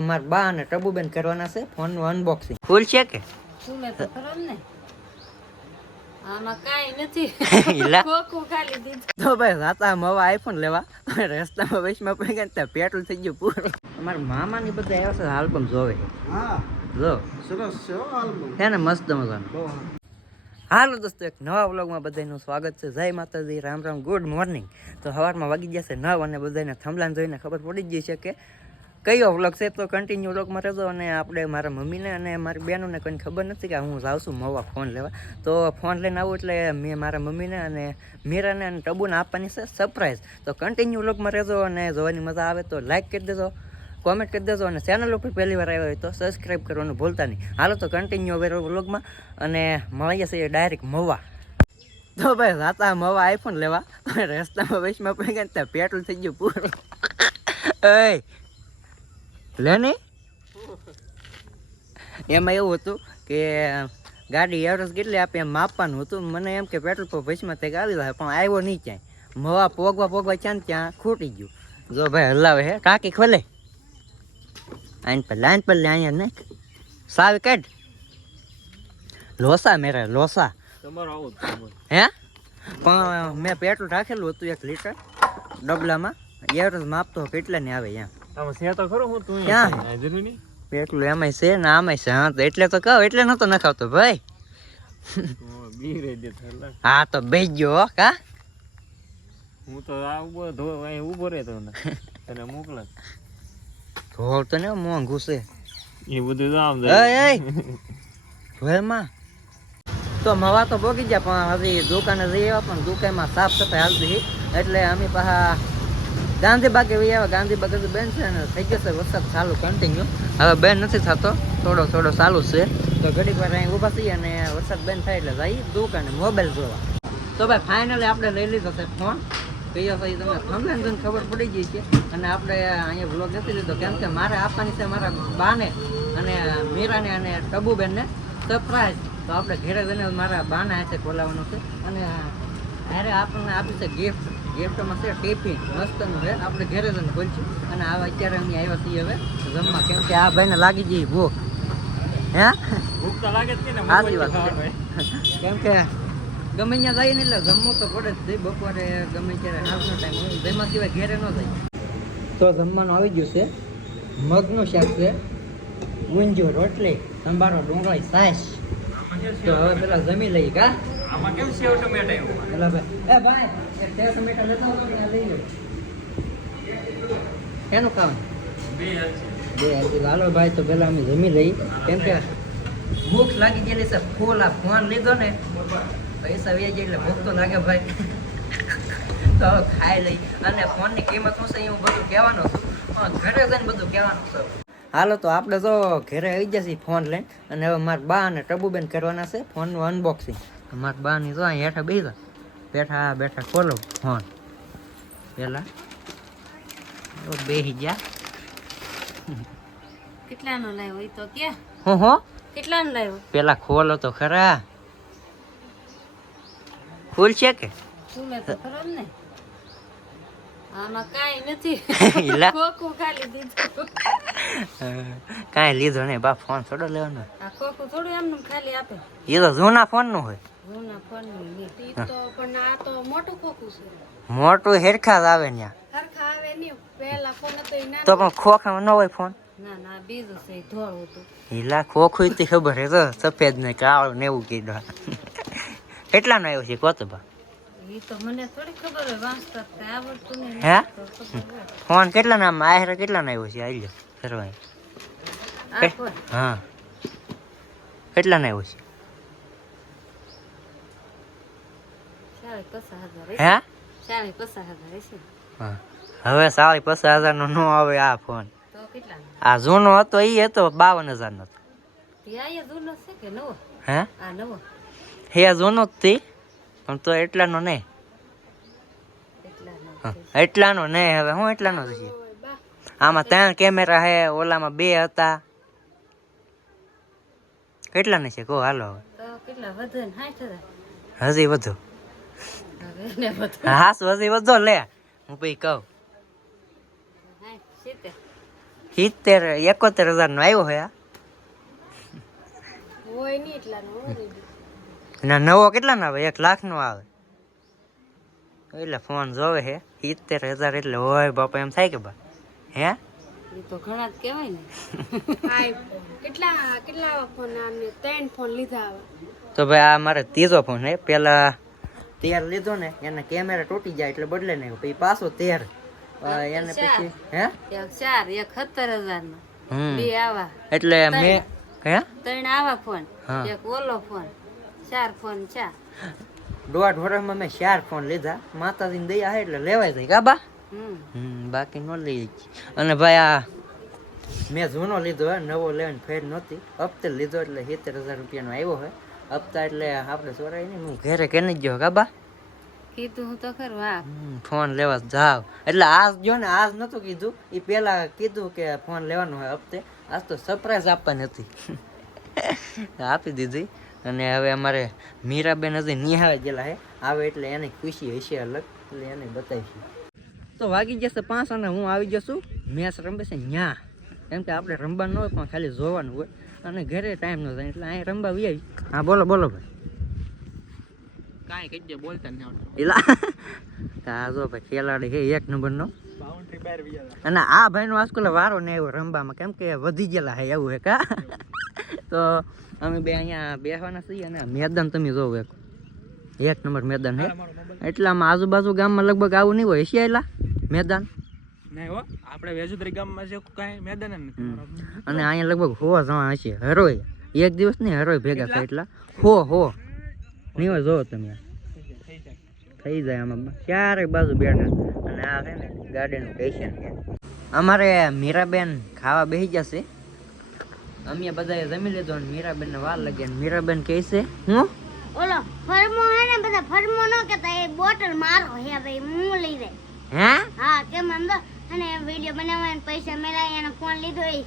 મારા બા અને ટબુબેન કરવાના છે ફોનનું અનબોક્સિંગ. ફૂલ છે કે ફૂલ તો ખરાબ ને આમાં કાઈ નથી કોકું ખાલી દીધું. તો ભાઈ રાતા મવા આઈફોન લેવા રસ્તામાં વૈશમાં પડી ગયા ત્યાં પેટ્રોલ થઈ ગયું પૂરું. અમારા મામાની બધા આવ્યા છે આલ્બમ જોવે. હા જો સરસ છે આલ્બમ છે ને મસ્ત મજાનું. હાલો દોસ્તો, એક નવા વ્લોગમાં બધાનું સ્વાગત છે. જય માતાજી, રામ રામ, ગુડ મોર્નિંગ. તો સવારમાં વાગી ગયા છે 9 અને બધાને થંભલાને જોઈને ખબર પડી જ ગઈ છે કે કયો વ્લોગ છે. તો કન્ટિન્યુ વ્લોગમાં રહેજો. અને આપણે મારા મમ્મીને અને મારી બહેનોને કંઈ ખબર નથી કે હું જાઉં છું મવા ફોન લેવા. તો ફોન લઈને આવું એટલે મેં મારા મમ્મીને અને મીરાને અને ટબુને આપવાની છે સરપ્રાઈઝ. તો કન્ટિન્યુ વ્લોગમાં રહેજો અને જોવાની મજા આવે તો લાઈક કરી દેજો, કોમેન્ટ કરી દેજો અને ચેનલ ઉપર પહેલી વાર આવ્યો હોય તો સબસ્ક્રાઈબ કરવાનું ભૂલતા નહીં. હાલો તો કન્ટિન્યુ હવે વ્લોગમાં અને મળીએ છીએ ડાયરેક્ટ મવા. તો ભાઈ રાતા મવા આઈફોન લેવા રસ્તામાં વૈશમાં પડી ગયા ત્યાં પેટ્રોલ થઈ ગયું પૂરું. એ લે ને એમાં એવું હતું કે ગાડી એવરેજ કેટલી આપે એમ માપવાનું હતું. મને એમ કે પેટ્રોલ પંપ વૈશમાં તે આવી જાય પણ આવ્યો નહીં ક્યાંય. મવા પોગવા ત્યાં ખૂટી ગયું. જો ભાઈ હલાવે હે ટાંકી ખોલે આઈન પર લે અહીંયા નાખ સાવ કાઢ લોસા મેરા લોસા તમારો આવો હે. પણ મેં પેટ્રોલ રાખેલું હતું 1 લીટર ડબલામાં. એવરેજ માપતો કેટલા ને આવે પેટ્રોલ એમાંય છે ને આમાંય છે. હા તો એટલે તો કહો, એટલે નતો નખાવતો ભાઈ. હા તો બેસી ગયો કા. હું તો ઉભો રહેતો તને મોકલા ધોળ તો ને મોંઘું છે એ બધું તો મવા તો ભોગી ગયા પણ હજી દુકાને જઈ આવ્યા પણ દુકાનમાં સાફ સફાઈ હાલતી એટલે અમે પાછા ગાંધીબાગે આવ્યા. ગાંધીબાગ હજુ બેન છે ને થઈ જશે વરસાદ ચાલુ કન્ટિન્યુ. હવે બેન નથી થતો, થોડો ચાલુ છે. તો ઘડીક વાર અહીં ઊભા થઈએ અને વરસાદ બેન થાય એટલે જઈએ દુકાને મોબાઈલ જોવા. તો ભાઈ ફાઇનલી આપણે લઈ લીધો છે ફોન. કયો પછી તમને થંભલાઈને જોઈને ખબર પડી ગઈ છે. અને આપણે અહીંયા વ્લોગ નથી લીધો કેમ કે મારે આપવાની છે મારા બાને અને મીરાને અને ટબુબેનને સરપ્રાઈઝ. તો આપણે ઘરે જઈને મારા બાના હાથે ખોલાવવાનું છે. અને અરે આપણને આપી છે ગિફ્ટમાં છે ટિફિન મસ્તનું છે. આપણે ઘરે જઈને ખોલશું. અને આવા અત્યારે અમે આવ્યા છીએ હવે જમવા કેમ કે આ ભાઈને લાગી જઈ ભૂખ. હે ભૂખ તો લાગે જ ને સાચી વાત કેમ કે ગમે ત્યાં જાય ને એટલે જમવું તો પડે જ. બપોરે ગમે ત્યારે હાલનો ટાઈમ હોય જેમાં સિવાય ઘેરે ન જાય. તો જમવાનું આવી ગયું છે. મગનું શાક છે, ઊંધિયું, રોટલી, સંભારો, ડુંગળી, છાશ. તો હવે પેલા જમી લઈએ કા. આમાં કેમ સેવ ટમેટા પેલા ભાઈ ભાઈ એક સેવ ટમેટા લેતા આવો તો લઈ લો. કેનું ખાવાનું? બે હાલો ભાઈ. તો પેલા અમે જમી લઈ કેમ કે ભૂખ લાગી ગયેલી છે ફૂલ. આ ફોન લીધો ને પૈસા વ્યાજ એટલે ભૂખ તો લાગે ભાઈ. તો હવે ખાઈ લઈ. અને ફોનની કિંમત શું છે હું બધું કહેવાનું છું પણ ઘરે જઈને બધું કહેવાનું છે. હાલો તો આપણે તો ઘરે આવી જશે ફોન લઈને. અને હવે મારા બા અને ટબુબેન કરવાના છે ફોનનું અનબોક્સિંગ. મારા બાની તો અહીં હેઠા બેઠા ખોલો ફોન. પેલા બેસી ગયા. કેટલાનો લાવ્યો ઈ તો કે હો કેટલાનો લાવ્યો પેલા ખોલો તો ખરા. ફૂલ છે કે ફૂલ તો ખરાબ ને આમાં કાઈ નથી કોકું ખાલી દીધું. કાંઈ લીધો નહીં બા. ફોન થોડો લેવાનો. આ કોકું થોડું એમનું ખાલી આપે. એ તો જૂના ફોન નું હોય. જૂના ફોન નું તો પણ આ તો મોટું કોકું છે. મોટું હેરખા જ આવે ત્યાં. હરખા આવે નહીં. પહેલા ફોન હતો એ તો પણ ખોખામાં ન હોય ફોન. ના બીજું છે ધોળ હતું. હીલા ખોખું થી ખબર હે તો સફેદ ને કાળું ને એવું કીધું. કેટલાનો આવ્યો છે કોતો બા? ઈ તો મને થોડી ખબર હોય, વાંચતા કઈ આવડતું નહીં. હે ફોન કેટલા ના આહેર કેટલા ના આવ્યો છે? આલ્યો સરવાય. હા કેટલા ના આવ્યો છે? 50,000 હે 50,000 હશે. હા હવે 50,000 નો નો આવે આ ફોન. તો કેટલા? આ જૂનો હતો ઈ હતો 52,000 નો. ત્યાં જૂનો છે કે નવો? હે આ નવો હે જૂનો જ થી પણ તો એટલાનો નહીં. એટલાનો નહીં. હવે હું એટલાનો છે? આમાં 3 કેમેરા હે, ઓલામાં 2 હતા. કેટલા ને છે કહો હાલો હવે. તો કેટલા વધે ને 60,000 હજી વધુ. હવે ને વધુ હાસ હજી વધો લે હું પછી કહું. 70 71,000 નો આવ્યો હે હોય નહીં એટલાનો હોય. ના નવો કેટલા નો આવે 1 લાખ નો આવે એટલે ફોન જોવે હે 70,000 એટલે હોય બાપા એમ થાય કે બા હે એ તો ઘણા જ કહેવાય ને. આઈફોન કેટલા ફોન આને 3 ફોન લીધા હવે. તો ભાઈ આ મારે ત્રીજો ફોન હે પેલા 13 લીધો ને એને કેમેરા તૂટી જાય એટલે બદલે ને પછી પાછો 13 એને પછી હે એક 71,000 નો બે આવા એટલે મે હે 3 આવા ફોન હા. એક ઓલો ફોન 4 ફોન 4. દોઢ વર્ષમાં મેં 4 ફોન લીધા માતાજીની દયા હે એટલે લેવાય જાય કાબા બાકી ન લઈ અને ભાઈ આ મેં જૂનો લીધો હે નવો લેવાની ફેર નહોતી હપ્તે લીધો એટલે 70,000 રૂપિયાનો આવ્યો હે હપ્તા એટલે આપણે સોરાય નહીં હું ઘરે કે નહીં ગયો કાબા કીધું હું તો ખરું હા. ફોન લેવા જાવ એટલે આજ જો ને આજ નતું કીધું એ પેલા કીધું કે ફોન લેવાનો હોય હપ્તે આજ તો સરપ્રાઈઝ આપવાની હતી આપી દીધી અને હવે અમારે મીરાબેન હજી નિહાળે ગયેલા હે આવે એટલે એને ખુશી હશે અલગ એટલે એને બતાવીશું તો વાગી જશે 5 અને હું આવી જશું મેચ રમે છે ન્યા કેમ કે આપણે રમવાનું ન હોય પણ ખાલી જોવાનું હોય અને ઘરે ટાઈમ ન થાય એટલે અહીં રમવા આવી હા બોલો ભાઈ કાંઈ કહી દે બોલતા નહીં આવડતું. એલા આ જો ભાઈ ખેલાડી છે 1 નંબરનો બાઉન્ડ્રી બહાર વિયાલા. અને આ ભાઈનો આજકાલ વારો ને આવ્યો રમવામાં કેમ કે વધી ગયેલા હે એવું હે કા તો અમે બે અહીંયા બેસવાના છીએ અને મેદાન તમે જોવો 1 નંબર મેદાન હે એટલે આમાં આજુબાજુ ગામમાં લગભગ આવું નહીં હોય એલા મેદાન નહીં હો આપણે વેજુદરી ગામમાં છે કાંઈ મેદાન જ નથી. અને અહીંયા લગભગ 100 જણા હશે હરોય એક દિવસ નહીં હરોય ભેગા થાય એટલા 100 નહીં હોય જોવો તમે થઈ જાય આમાં ચારે બાજુ બેઠા અને આ છે ને ગાર્ડનનું સ્ટેશન છે અમારે મીરાબેન ખાવા બેસી જશે અમે બધાએ જમી લીધો અને મીરાબેનને વાર લાગી અને મીરાબેન કહે છે હું ઓલો ફરમો હે ને બધા ફરમો નો કેતા એ બોટલ મારો હે ભાઈ હું લઈ જાય હે હા કેમ સમજો અને વિડિયો બનાવવાના પૈસા મેલાય એનો ફોન લીધો એ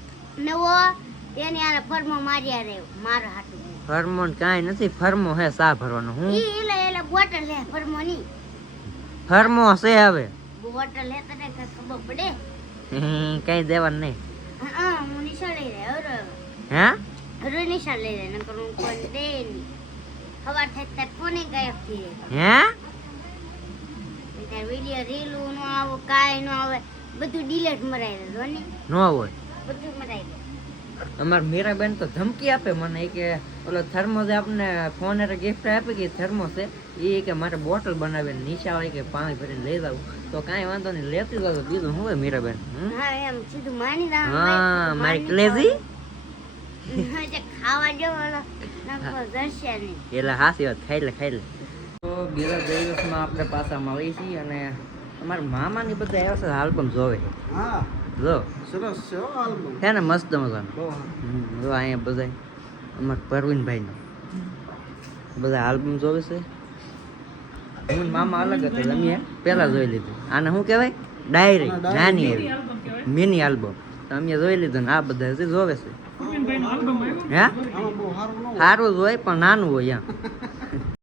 નવો તેની આને ફરમો માર્યા રહ્યો મારો હાટું ફરમોન કાંઈ નથી ફરમો હે સા ભરવાનો હું ઈ એટલે બોટલ હે ફરમો ની ફરમો છે હવે બોટલ હે તને ખબર પડે કઈ દેવાનું નહીં હા હું નિશા લઈ રહ્યો હે હરો નિશા લઈ રહ્યો નકર હું કોણ દે ની ખબર થાય તે કોને ગાયબ થઈ હે જાય વિડિયો રીલું નો આવો કાઈ નો આવે બધું ડિલીટ મરાઈ દે જોની ન હોય બધું મરાઈ દે અમાર મીરાબેન તો ધમકી આપે મને કે ઓલો થર્મોસ આપને ફોન એટલે ગિફ્ટ આપી કે થર્મોસ છે એ કે મારે બોટલ બનાવીને નીચા હોય કે પાણી ભરીને લઈ જાવ તો કાંઈ વાંધો નહીં લેતી જાવ બીજું શું હોય મીરાબેન હા એમ સીધું માની દા હા મારી ક્લેઝી જે ખાવા જવાનો નકો જશે નહીં એટલે હાસી વાત ખાઈ લે તો બીજા દિવસમાં આપણે પાછા મળીએ છીએ અને અમારા મામાની બધા આવ્યા છે આલ્બમ જોવે હા જો સરસ છે હો આલ્બમ છે ને મસ્ત મજાનું બહુ જો અહીંયા બધા અમારા પરવીનભાઈનો બધા આલ્બમ જોવે છે હું ને મામા અલગ હતો અમે પહેલા જોઈ લીધું આને શું કહેવાય ડાયરી નાની એવી મિની આલ્બમ તો અમે જોઈ લીધું ને આ બધા હજી જોવે છે હે આમાં બહુ સારું ન સારું જ હોય પણ નાનું હોય એમ